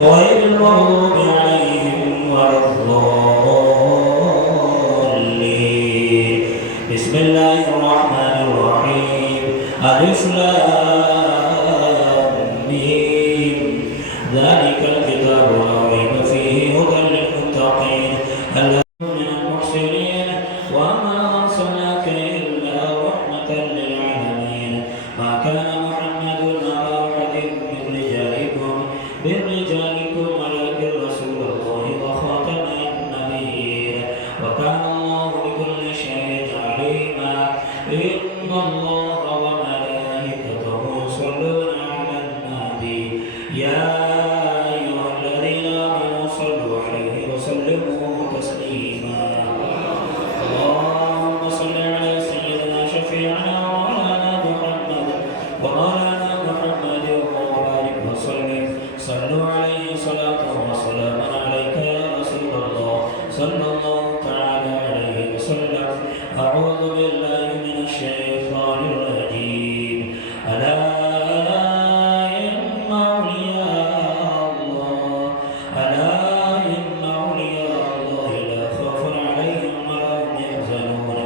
غير المغضوب عليهم ولا الضالين. بسم الله الرحمن الرحيم. ألف لام ميم. ذلك الكتاب لا ريب فيه هدى للمتقين الذين من المحسنين وما أرسلناك إلا رحمة للعالمين. ما كان محمد أبا أحد من رجالكم ولكن رسول الله وخاتم النبيين وكان الله بكل شيء عليما. إن الله وملائكته يصلون على النبي يا أيها الذين آمنوا صلوا عليه وسلموا تسليما. اللهم صل على سيدنا شفيعنا ومولانا محمد وبارك وسلم. صلوا عليه صلاة وسلاما عليك يا رسول الله صلى الله تعالى عليه وسلم. أعوذ بالله من الشيطان الرجيم. ألا إن أولياء الله لا خوف عليهم ولا هم يحزنون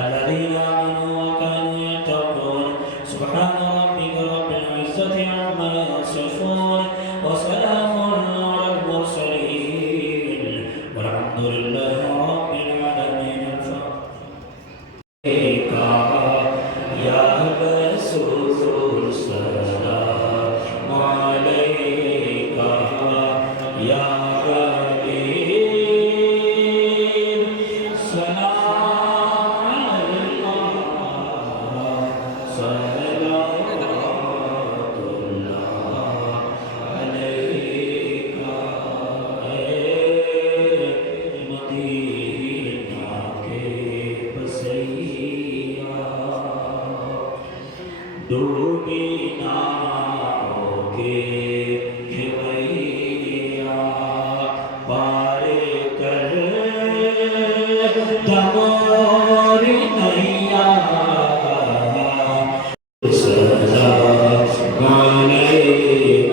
الذين آمنوا وكانوا يتقون. سبحان ربك رب العزة عما يصفون وسلام على المرسلين والحمد لله رب العالمين. عليك يا رسول السلام عليك يا حبيب سلام عليك صلوات الله عليك مدینہ کے بسیہ ڈوبی ناؤں کے کھوئیا پارے کر دموری نیا سلام علیک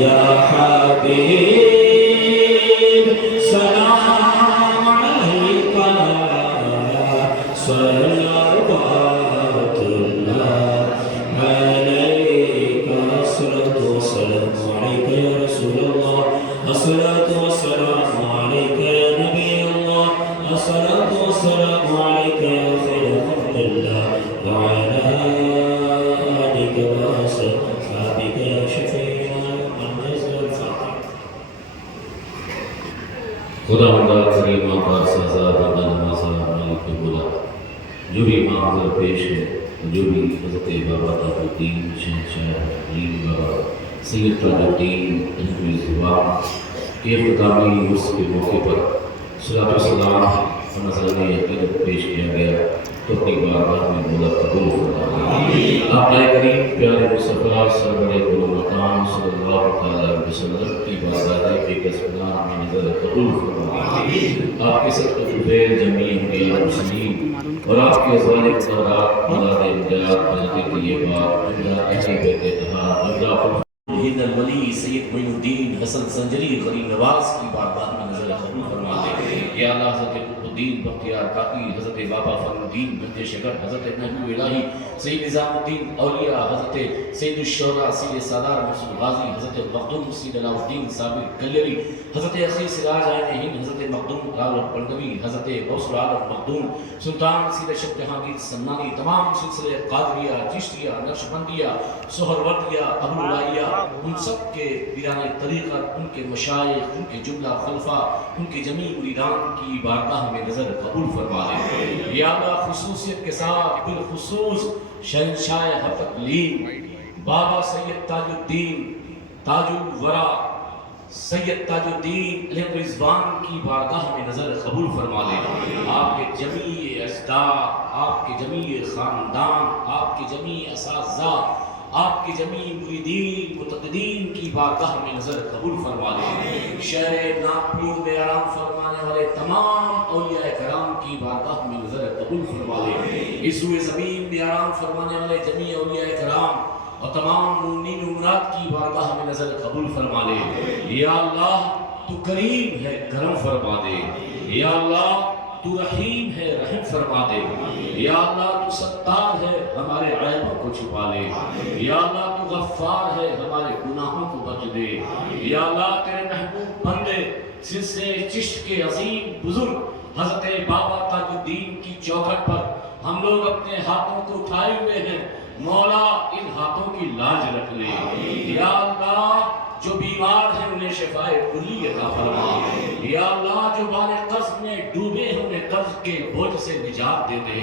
یا حبیب سلام علیک صلوات اللہ علیک. الصلاة والسلام علیک یا رسول اللہ. الصلاة والسلام علیک یا نبی اللہ. الصلاة والسلام علیک یا خیر خلق اللہ وعلی آلک وأصحابک یا شفیعنا الناس الفاتحہ. خدا اللہ کریم آقا سزا بندہ نمازہ مالک بولا جو بھی معذر پیش ہے جو بھی حضرت بابا تاج الدین شہنشاہ علیم بابا سید تاج الدین انجوی زبان کے اختتامی عرس کے موقع پر صلاۃ و سلام نذرانے عقیدت پیش کیا گیا تو اپنی بارگاہ میں مولا قبول فرمائے. آقا کریم پیارے مصطفیٰ سرور مقام صلی اللہ علیہ وسلم کی بارگاہ بے کسبنار میں نظر قبول فرمائے. آپ کے صدقہ فضیل جمیع انبیاء مسلمین اور آپ کے ازواج مطہرات اولاد امجاد جنت طیبات جملہ اہل بیت طہار جملہ ہند الولی سید معین الدین حسن سنجری غریب نواز کی بارگاہ میں نظر قبول فرما دے. یا اللہ حضرت الدین بختیار کاکی حضرت بابا فضل الدین بنت شکر حضرت محبوب الہی سید نظام الدین اولیاء حضرت سید الشہداء سید سالار محسن غازی حضرت مخدوم سید علاء الدین صابر کلیری حضرت اخی سراج عین ہند حضرت مخدوم راول پردوی حضرت غوث العالم مخدوم سلطان سید شب جہانگیر سنانی تمام سلسلے قادریہ چشتیہ نقشبندیہ سہروردیہ ابواللہیہ ان سب کے پیران طریقت ان کے مشائخ ان کے جملہ خلفاء ان کے جمیع مریدان کی بارگاہ میں نظر قبول فرما لے. یا اللہ خصوصیت کے ساتھ بالخصوص شہنشاہ حق تقلیم بابا سید تاج الدین تاج الورا سید تاج الدین علیہ رضوان کی بارگاہ میں نظر قبول فرما لے. آپ کے جمیع اجداد آپ کے جمیع خاندان آپ کے جمیع اساتذہ آپ کے جمیع مریدین متقدین کی بارگاہ میں نظر قبول فرما لے. شہر ناگپور میں آرام فرمانے والے تمام اولیاء کرام کی بارگاہ میں نظر قبول فرما لے. اس روئے زمین میں آرام فرمانے والے جمیع اولیاء کرام اور تمام مومنین و مومنات کی بارگاہ میں نظر قبول فرما لے. یا اللہ تو کریم ہے کرم فرما دے، یا اللہ تو رحیم ہے رحم فرما دے، یا اللہ تو ستار ہے ہمارے عیبوں کو چھپا لے، یا اللہ تو غفار ہے ہمارے گناہوں کو بخش دے، یا اللہ تیرے محبوب بندے سلسلے چشت کے عظیم بزرگ حضرت بابا تاج الدین کی چوکھٹ پر ہم لوگ اپنے ہاتھوں کو اٹھائے ہوئے ہیں، مولا ان ہاتھوں کی لاج رکھ لے، یا اللہ جو بیمار ہیں انہیں شفائے کلی عطا فرما، یا اللہ جو بالغ قرض میں ڈوبے ہیں انہیں قرض کے بوجھ سے نجات دے دے،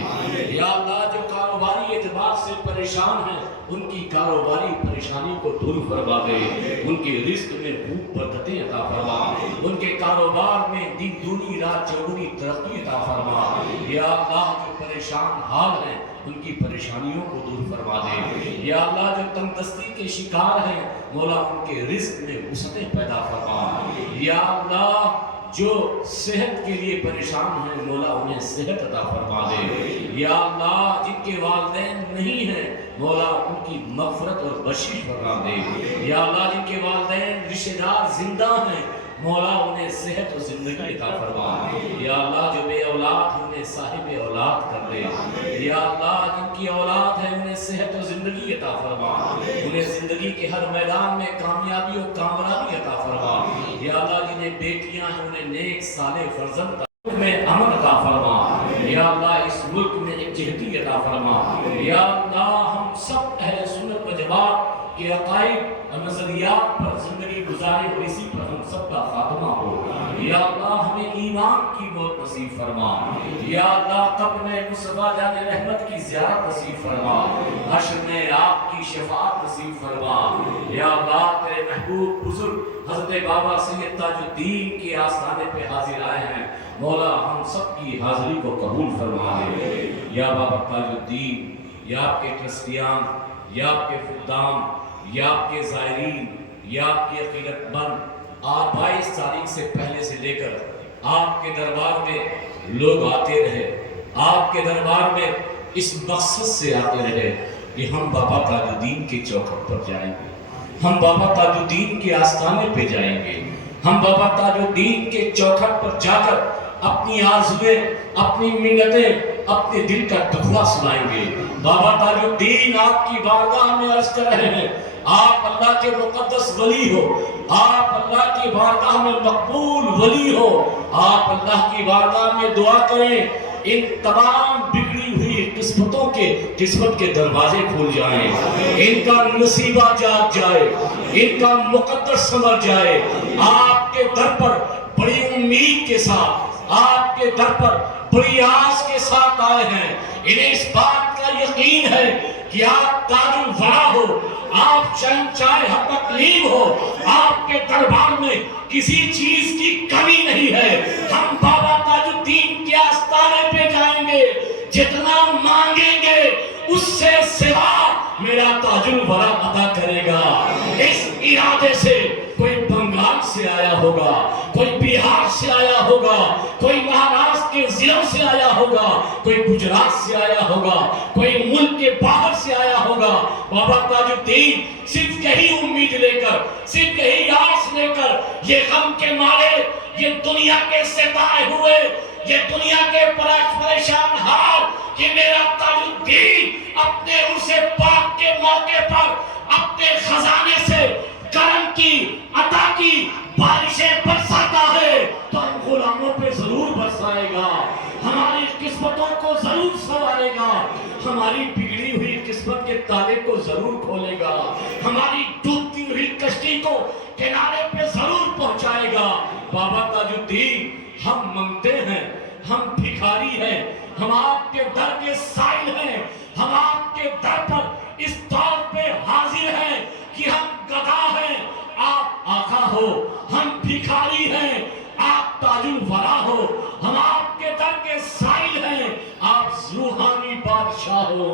یا اللہ جو کاروباری اعتبار سے پریشان ہیں ان کی کاروباری پریشانی کو دور فرما دے، ان کے رزق میں خوب برکتیں عطا فرما، ان کے کاروبار میں دن دونی رات چوگنی ترقی عطا فرما، یا اللہ جو پریشان حال ہیں ان کی پریشانیوں کو دور فرما دے، یا اللہ جو تنگ دستی کے شکار ہیں مولا ان کے رزق میں وسعتیں پیدا فرما، یا اللہ جو صحت کے لیے پریشان ہیں مولا انہیں صحت عطا فرما دے، یا اللہ جن کے والدین نہیں ہیں مولا ان کی مغفرت اور بخشش فرما دے، یا اللہ جن کے والدین رشتہ دار زندہ ہیں مولا انہیں صحت اور زندگی عطا فرما، یا اللہ جو بے اولاد ہیں انہیں صاحب اولاد کر دے، یا اللہ جن کی اولاد ہے انہیں صحت اور زندگی عطا فرما، انہیں زندگی کے ہر میدان میں کامیابی اور کامیابی عطا فرما، یا اللہ جنہیں بیٹیاں ہیں انہیں نیک صالح فرزند میں امن عطا فرما، یا اللہ اس ملک میں ایک جہتی عطا فرما، یا اللہ ہم سب اہل سنت و جماعت کے عقائد اور نظریات پر زندگی گزارے اور اسی پر ہم سب کا خاتمہ ہو، یا اللہ ہمیں ایمان کی موت نصیب فرما، یا اللہ قبر میں مصطفیٰ جان رحمت کی زیارت نصیب فرما، حشر میں آپ کی شفاعت نصیب فرما، یا اللہ تیرے محبوب بزرگ حضرت بابا سید تاج الدین کے آستانے پہ حاضر آئے ہیں مولا ہم سب کی حاضری کو قبول فرما دے، یا بابا تاج الدین، یا آپ کے ٹرسٹیان، یا آپ کے خدام، یا آپ کے زائرین، یا آپ کے عقیدت مند، آج 22 تاریخ سے پہلے سے لے کر آپ کے دربار میں لوگ آتے رہے، آپ کے دربار میں اس مقصد سے آتے رہے کہ ہم بابا تاج الدین کے چوکھٹ پر جائیں گے، ہم بابا تاج الدین کے آستانے پہ جائیں گے، ہم بابا تاج الدین کے چوکھٹ پر جا کر اپنی آرزویں، اپنی منتیں، اپنے دل کا دکھوا سنائیں گے۔ بابا تاج الدین آپ کی بارگاہ میں عرض کر رہے ہیں، آپ اللہ کے مقدس ولی ہو، آپ اللہ کی بارگاہ میں مقبول ولی ہو، آپ اللہ کی بارگاہ میں دعا کریں ان تمام بگڑی ہوئی قسمتوں کے قسمت کے دروازے کھول جائیں، ان کا نصیبہ جاگ جائے، ان کا مقدر سنور جائے، آپ کے در پر بڑی امید کے ساتھ، آپ کے در پر بڑی آس کے ساتھ آئے ہیں، انہیں اس بات کا یقین ہے کہ آپ تاج الورا ہو، آپ شہنشاہ حق تقلیم ہو، آپ کے دربار میں کسی چیز کی کمی نہیں ہے۔ ہم بابا تاج الدین کے آستانے پہ جائیں گے، جتنا مانگیں گے اس سے سوا میرا تاج الورا عطا کرے گا۔ اس ارادے سے کوئی بنگال سے آیا ہوگا، کوئی بہار سے آیا ہوگا، کوئی مہاراشٹر کے ضلعوں سے آیا ہوگا، کوئی گجرات سے آیا ہوگا، کوئی ملک کے باہر سے آیا ہوگا، بابا تاج الدین صرف یہی امید لے کر، صرف یہی آس لے کر، یہ غم کے مارے، یہ دنیا کے ستائے ہوئے، یہ دنیا کے پریشان حال کہ میرا تاج الدین اپنے عرص پاک کے موقع پر اپنے خزانے سے کرم کی عطا کی بارشیں برساتا ہے تو ہم غلاموں پہ ضرور برسائے گا، ہماری قسمتوں کو ضرور سنوارے گا، ہماری بگڑی ہوئی قسمت کے تالے کو ضرور کھولے گا، ہماری ڈوبتی ہوئی کشتی کو کنارے پہ ضرور پہنچائے گا۔ بابا تاج الدین ہم منگتے ہیں، ہم بھکاری ہیں، ہم آپ کے در کے سائل ہیں، ہم آپ کے در پر اس طور پہ حاضر ہیں کہ ہم گدا ہیں، آپ آقا ہو، ہم بھکاری ہیں، آپ تاج الورا ہو، ہم آپ کے در کے سائل ہیں، آپ روحانی بادشاہ ہو۔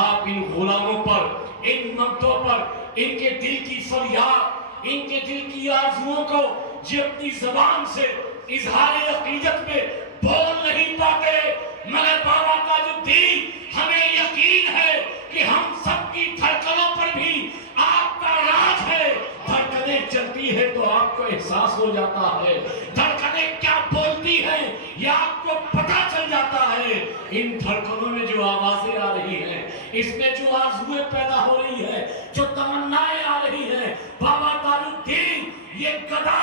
آپ ان غلاموں پر، ان منتوں پر، ان کے دل کی فریاد، ان کے دل کی آرزوؤں کو جو اپنی زبان سے اظہار عقیدت میں بول نہیں پاتے، مگر بابا تاج الدین ہمیں یقین ہے کہ ہم سب کی دھڑکنوں پر بھی آپ کا راج ہے، دھڑکنیں چلتی ہے تو آپ کو احساس ہو جاتا ہے، دھڑکنیں کیا بولتی ہیں یہ آپ کو پتہ چل جاتا ہے۔ ان دھڑکنوں میں جو آوازیں آ رہی ہیں، اس میں جو آرزویں پیدا ہو رہی ہے، جو تمنائیں آ رہی ہیں، بابا تاج الدین یہ گدا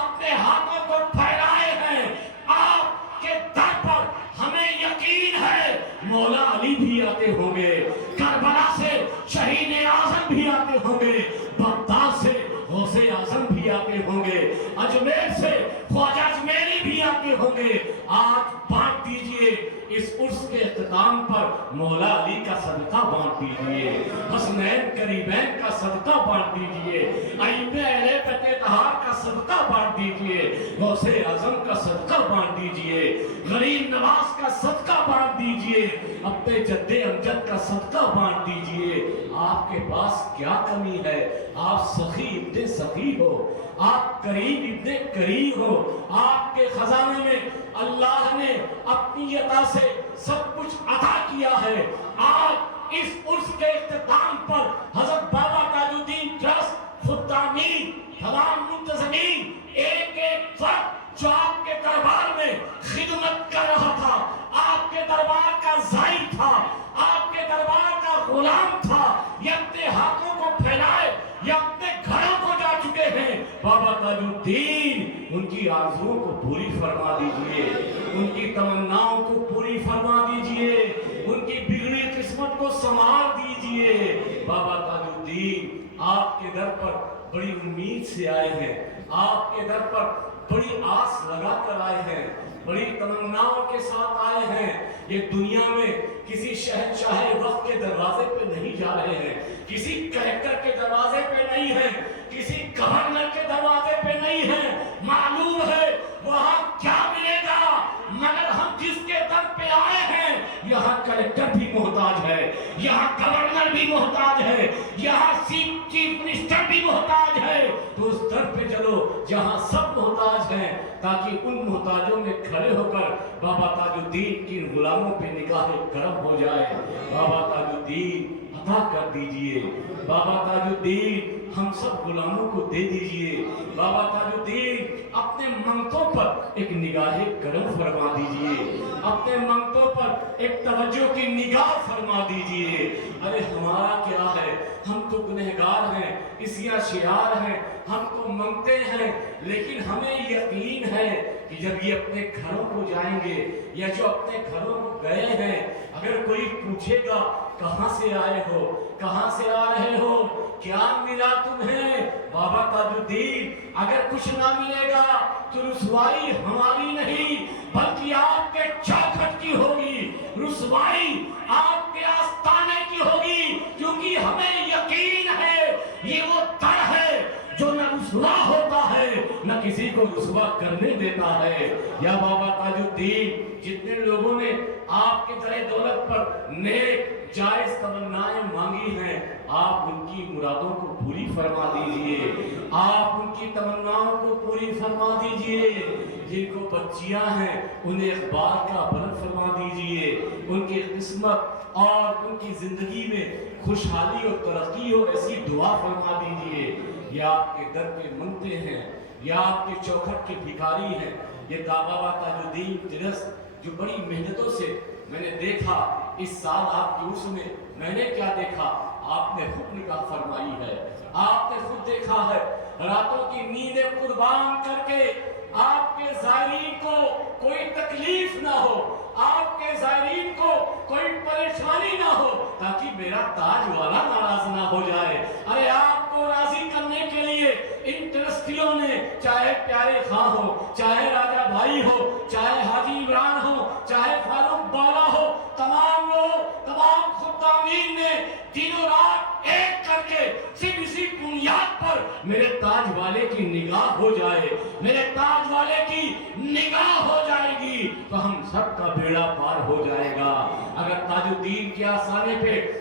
اپنے ہاتھوں کو پھیلائے ہیں آپ کے در پر۔ ہمیں یقین ہے مولا علی بھی آتے ہوں گے، کربلا سے شہید اعظم بھی آتے ہوں گے، بغداد سے غوث اعظم بھی آتے ہوں گے، اجمیر سے خواجہ اجمیری بھی آتے ہوں گے۔ آج بانٹ دیجئے اس عرس کے اختتام پر مولا علی کا صدقہ بانٹ دیجئے، حسنین قریبین کا صدقہ بانٹ دیجئے، ائمہ اہل بیت طہار کا صدقہ بانٹ دیجئے، غوث اعظم کا صدقہ بانٹ دیجئے، غریب نواز کا صدقہ بانٹ دیجئے، اپنے جد امجد کا صدقہ بانٹ دیجئے۔ آپ کے پاس کیا کمی ہے؟ آپ سخی ابن سخی ہو، آپ قریب ابن قریب ہو، آپ کے خزانے میں اللہ نے اپنی عطا سے سب کچھ عطا کیا ہے۔ آج اس عرس کے اختتام پر حضرت بابا تاج الدین ٹرسٹ خدامین تمام منتظمین ایک ایک فرد جو آپ کے دربار میں خدمت کر رہا تھا، آپ کے دربار کا زائر تھا، آپ کے دربار کا غلام تھا، یہ اپنے ہاتھوں کو پھیلائے، یہ اپنے گھروں کو جا چکے ہیں۔ بابا تاج الدین ان کی آرزوؤں کو پوری فرما دیجئے، ان کی تمناؤں کو پوری فرما دیجئے، ان کی بگڑی قسمت کو سنوار دیجئے۔ بابا تاج الدین آپ کے در پر بڑی امید سے آئے ہیں، آپ کے در پر بڑی آس لگا کر آئے ہیں، بڑی تمناؤں کے ساتھ آئے ہیں۔ یہ دنیا میں کسی شہنشاہ وقت کے دروازے پہ نہیں جا رہے ہیں، کسی کلیکٹر کے دروازے پہ نہیں ہیں، کسی گورنر کے دروازے پہ نہیں ہیں۔ معلوم ہے وہاں کیا ملے گا، مگر ہم جس کے در پہ آئے ہیں یہاں کلیکٹر بھی محتاج ہے، یہاں گورنر بھی محتاج ہے، یہاں چیف منسٹر بھی محتاج ہے۔ تو اس در پہ چلو جہاں سب محتاج ہیں، تاکہ ان محتاجوں میں کھڑے ہو کر بابا تاج الدین کی غلاموں پہ نگاہ کرم ہو جائے۔ بابا تاج الدین عطا کر دیجئے، بابا تاج الدین ہم سب غلاموں کو دے دیجئے، بابا تاج الدین اپنے منگتوں پر ایک نگاہ کرم فرما دیجئے، اپنے منگتوں پر ایک توجہ کی نگاہ فرما دیجئے۔ ارے ہمارا کیا ہے، ہم تو گنہگار ہیں، اسیا شرار ہیں، ہم تو منگتے ہیں، لیکن ہمیں یقین ہے کہ جب یہ اپنے گھروں کو جائیں گے یا جو اپنے گھروں کو گئے ہیں، اگر کوئی پوچھے گا کہاں سے آئے ہو، کہاں سے آ رہے ہو، کیا ملا تمہیں؟ بابا تاج الدین اگر کچھ نہ ملے گا تو رسوائی ہماری نہیں بلکہ آپ کے چوکھٹ کی ہوگی، رسوائی آپ کے آستانے کی ہوگی، کیونکہ ہمیں یقین ہے یہ وہ در ہے جو نہ رسوا ہوتا ہے نہ کسی کو رسوا کرنے دیتا ہے۔ یا بابا تاج الدین جتنے لوگوں نے آپ کے در دولت پر نیک جائز تمنائیں مانگی ہیں، آپ ان کی مرادوں کو پوری فرما دیجئے، آپ ان کی تمناؤں کو پوری فرما دیجئے۔ جن کو بچیاں ہیں انہیں اخبار کا بلند فرما دیجئے، ان کی قسمت اور ان کی زندگی میں خوشحالی اور ترقی ہو ایسی دعا فرما دیجئے۔ یہ آپ کے در پہ منگتے ہیں، یہ آپ کے چوکھٹ کے بھکاری ہیں۔ یہ بابا تاج الدین ٹرسٹ جو بڑی محنتوں سے میں نے دیکھا اس سال آپ کی عرس میں نے کیا دیکھا، آپ نے خود نگاہ فرمائی ہے، آپ نے خود دیکھا ہے، راتوں کی نیندیں قربان کر کے آپ کے زائرین کو کوئی تکلیف نہ ہو، آپ کے زائرین کو کوئی پریشانی نہ ہو، تاکہ میرا تاج والا ناراض نہ ہو جائے۔ ارے آپ کو راضی کرنے کے لیے ان ٹرسٹیوں نے، چاہے پیارے خاں ہو، چاہے راجہ بھائی ہو، چاہے حاجی عمران ہو، چاہے فاروق بالا ہو، تمام لوگ، تمام خدامین نے دنوں رات ایک کر کے صرف اسی بنیاد پر میرے تاج والے کی نگاہ ہو جائے، میرے تاج والے کی نگاہ ہو جائے گی تو ہم سب کا بیڑا پار ہو جائے گا۔ اگر تاج الدین کے آسانے پہ